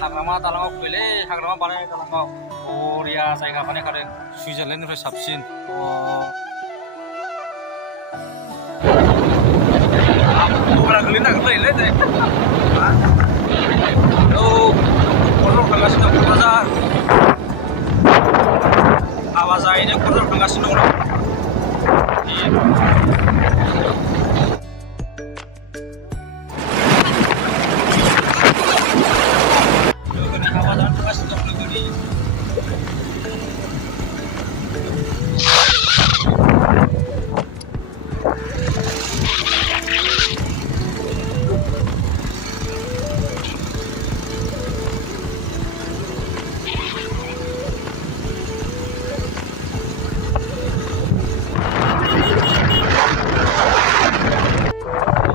हाग्रामा दालाङाव फैलै हाग्रामा बानायनाय दालाङाव बरिया जायगा बानायखादों सुइजारलेण्डनिफ्राय साबसिन मबाइला गोलैनो नागिरलायोलै दिनै औ क'क्राझाराव थांगासिनो दं क'क्राझार हाबा जाहैनो क'क्राझाराव थांगासिनो दं लोगोनि हाबा जानो थांगासिनो दं लोगोनि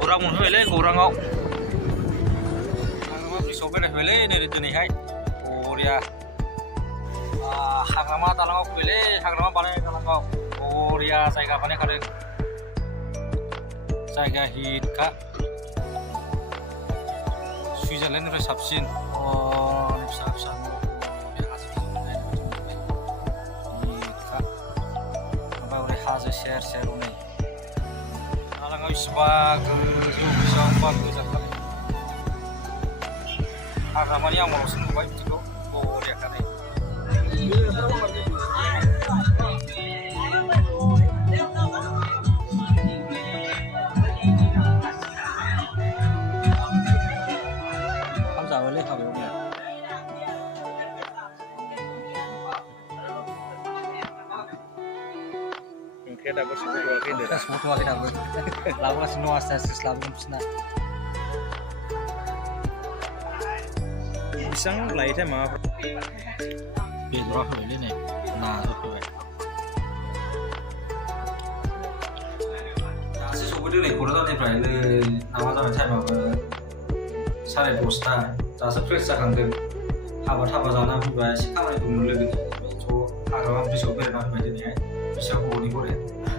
गौरां मोनफैबायलै गौराङाव हाग्रामा ब्रिजआव बेरायफैबायलै नै दिनैहाय बरिया हाग्रामा दालाङाव फैबायलै हाग्रामा बानायनाय दालाङाव बरिया जायगा बानायखादों जायगा हिटखा सुइजारलेण्डनिफ्राय साबसिन फिसा फिसा हिटखा ओमफ्राय ओरै हाजो सेर सेर हनै दालाङाव इसिबां गोजौ बेसेबांबा गोजानथार हाग्रामानि आमोलावसो नुबाय बिदिखौ बरियाखा नै ओंखाम जाबायलै हाबायाव गैया ओंख्रिया दाबो सफैथ'वाखै होनदों सफैथ'वाखै दाबो लाबोगासिनो दं आस्ते आस्ते लाबोगोन बिसोरना बेसेबां लायोथाय माबाफोर बेदरा फैबायलै नै नाजों फैबाय दासो सफैदों नै क'क्राझारनिफ्राय माबा जाबाय टाइमाबो 10:30 दासो फ्रेस जाखांदों हाबा जाना फैबाय एसे खामानि दंमोन लोगोनि ज' हाग्रामा ब्रिजआव बेरायना फैबाय दिनैहाय बिसिबां गोबावनि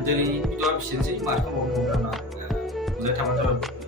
दिनैनि भिडिअ'आ बिसिनोसै माथो खालामबावनो मोजाङै थाबानो जाबाय